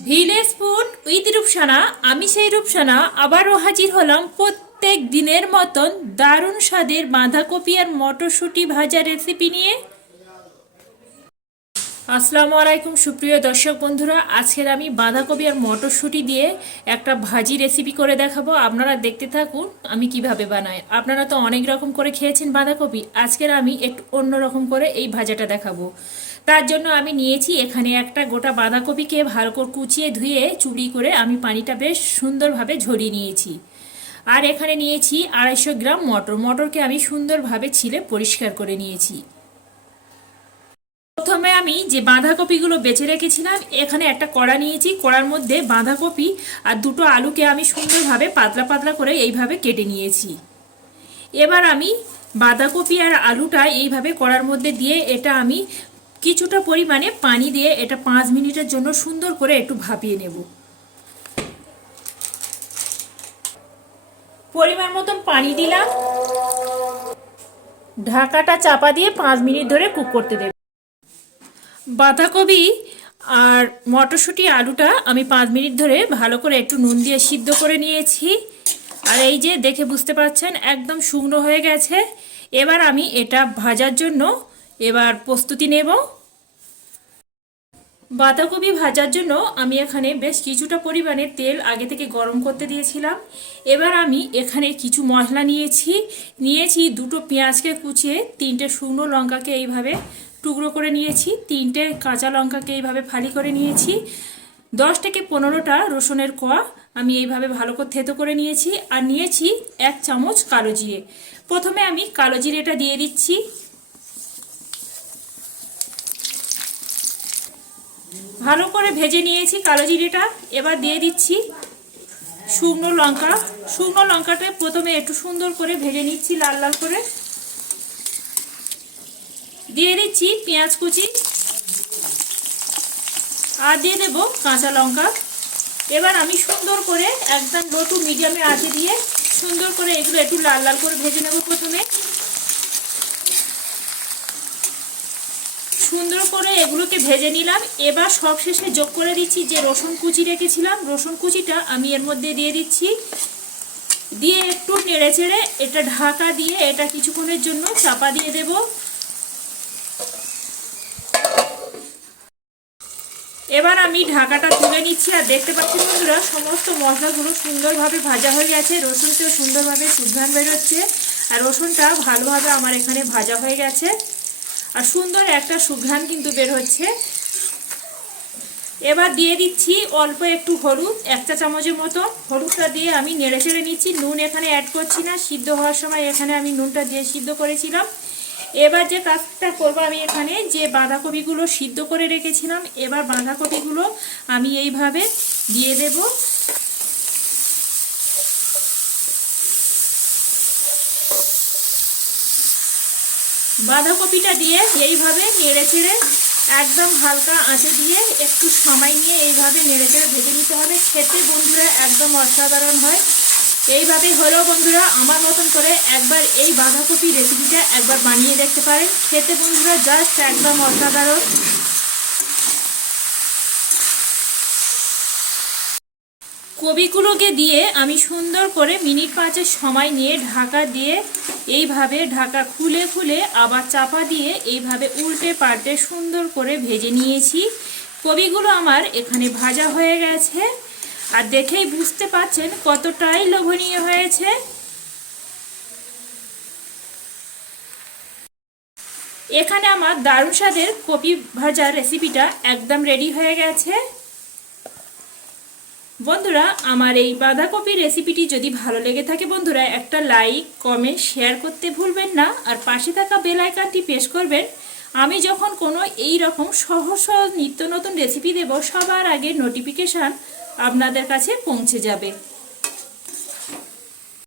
Village food with Rupsana, আমি সেই রূপসানা, আবারও হাজির হলাম প্রত্যেক দিনের মতন দারুণ স্বাদের বাঁধাকপি আর মটরশুঁটি ভাজা রেসিপি নিয়ে। আসসালামু আলাইকুম, সুপ্রিয় দর্শক বন্ধুরা, আজকের আমি বাঁধাকপি আর মটরশুঁটি দিয়ে একটা ভাজি রেসিপি করে দেখাবো। আপনারা দেখতে থাকুন আমি কীভাবে বানাই। আপনারা তো অনেক রকম করে খেয়েছেন বাঁধাকপি, আজকের আমি একটু অন্য রকম করে এই ভাজাটা দেখাবো। তার জন্য আমি নিয়েছি এখানে একটা গোটা বাঁধাকপিকে ভালো করে কুচিয়ে ধুয়ে চুড়ি করে আমি পানিটা বেশ সুন্দরভাবে ঝরিয়ে নিয়েছি। আর এখানে নিয়েছি আড়াইশো গ্রাম মটর। মটরকে আমি সুন্দরভাবে ছিলে পরিষ্কার করে নিয়েছি। প্রথমে আমি যে বাঁধাকপিগুলো বেছে রেখেছিলাম, এখানে একটা কড়া নিয়েছি। কড়ার মধ্যে বাঁধাকপি আর দুটো আলুকে আমি সুন্দরভাবে পাতলা পাতলা করে এইভাবে কেটে নিয়েছি। এবার আমি বাঁধাকপি আর আলুটা এইভাবে কড়ার মধ্যে দিয়ে এটা আমি কিছুটা পরিমাণে পানি দিয়ে এটা পাঁচ মিনিটের জন্য সুন্দর করে একটু ভাপিয়ে নেব। পরিমাণ মতন পানি দিলাম। ঢাকাটা চাপা দিয়ে পাঁচ মিনিট ধরে কুক করতে দেব। বাঁধাকপি আর মটরশুঁটি আলুটা আমি পাঁচ মিনিট ধরে ভালো করে একটু নুন দিয়ে সিদ্ধ করে নিয়েছি। আর এই যে দেখে বুঝতে পারছেন, একদম শুকনো হয়ে গেছে। এবার আমি এটা ভাজার জন্য এবার প্রস্তুতি নেব। বাঁধাকপি ভাজার জন্য আমি এখানে বেশ কিছুটা পরিমাণে তেল আগে থেকে গরম করতে দিয়েছিলাম। এবার আমি এখানে কিছু মশলা নিয়েছি। নিয়েছি দুটো পেঁয়াজকে কুচিয়ে, তিনটে শুকনো লঙ্কাকে এইভাবে টুকরো করে নিয়েছি, তিনটে কাঁচা লঙ্কাকে এইভাবে ফালি করে নিয়েছি। দশ থেকে পনেরোটা রসুনের কোয়া আমি এইভাবে ভালো করে থেতো করে নিয়েছি। আর নিয়েছি এক চামচ কালো জিরে। প্রথমে আমি কালো জিরেটা দিয়ে দিচ্ছি। ভালো করে ভেজে নিয়েছি কালো জিরেটা। এবার দিয়ে দিচ্ছি শুকনো লঙ্কা। শুকনো লঙ্কাটা প্রথমে একটু সুন্দর করে ভেজে নিচ্ছি লাল লাল করে। দিয়ে দিচ্ছি পেঁয়াজ কুচি। আর দিয়ে দেব কাঁচা লঙ্কা। এবার আমি সুন্দর করে একদম লো টু মিডিয়ামে আঁচে দিয়ে সুন্দর করে এগুলো একটু লাল লাল করে ভেজে নেব প্রথমে। সুন্দর করে এগুলোকে ভেজে নিলাম। এবার সব শেষে যোগ করে দিচ্ছি যে রসুন কুচি রেখেছিলাম। রসুন কুচিটা আমি এর মধ্যে দিয়ে দিচ্ছি। দিয়ে একটু নেড়ে চেড়ে এটা ঢাকা দিয়ে এটা কিছুক্ষণের জন্য চাপা দিয়ে দেব। এবার আমি ঢাকাটা তুলে নিচ্ছি। আর দেখতে পাচ্ছি বন্ধুরা, সমস্ত মশলাগুলো সুন্দরভাবে ভাজা হয়ে গেছে। রসুনটাও সুন্দরভাবে সুঘ্রাণ বেরোচ্ছে। আর রসুনটা ভালোভাবে আমার এখানে ভাজা হয়ে গেছে। আর সুন্দর একটা সুঘ্রাণ কিন্তু বের হচ্ছে। এবার দিয়ে দিচ্ছি অল্প একটু হলুদ, একটা চামচের মতো। হলুদটা দিয়ে আমি নেড়ে চেড়ে নিচ্ছি, নুন এখানে অ্যাড করছি না, সিদ্ধ হওয়ার সময় এখানে আমি নুনটা দিয়ে সিদ্ধ করেছিলাম। এবার যে কাজটা করব আমি এখানে যে বাঁধাকপিগুলো সিদ্ধ করে রেখেছিলাম, এবার বাঁধাকপিগুলো আমি এইভাবে দিয়ে দেব। বাঁধাকপিটা দিয়ে এইভাবে নেড়ে চেড়ে, একদম হালকা আঁচে দিয়ে একটু সময় নিয়ে এইভাবে নেড়ে চেড়ে ভেজে নিতে হবে। খেতে বন্ধুরা একদম অসাধারণ হয়। এইভাবে হলো বন্ধুরা আমার মতন করে একবার এই বাঁধাকপি রেসিপিটা একবার বানিয়ে দেখতে পারেন। খেতে বন্ধুরা জাস্ট একদম অসাধারণ। কবিগুলোকে দিয়ে আমি সুন্দর করে মিনিট পাঁচের সময় নিয়ে ঢাকা দিয়ে এইভাবে ঢাকা খুলে খুলে আবার চাপা দিয়ে এইভাবে উল্টে পাল্টে সুন্দর করে ভেজে নিয়েছি। কবিগুলো আমার এখানে ভাজা হয়ে গেছে। আর দেখেই বুঝতে পাচ্ছেন কতটাই লোভনীয় হয়েছে। এখানে আমার দারুণ স্বাদের কপি ভাজার রেসিপিটা একদম রেডি হয়ে গেছে। বন্ধুরা, আমার এই বাঁধাকপির রেসিপিটি যদি ভালো লেগে থাকে বন্ধুরা, একটা লাইক কমেন্ট শেয়ার করতে ভুলবেন না। আর পাশে থাকা বেল আইকনটি প্রেস করবেন। আমি যখন কোনো এই রকম সহজ সহজ নিত্য নতুন রেসিপি দেব, সবার আগে নোটিফিকেশান আপনাদের কাছে পৌঁছে যাবে।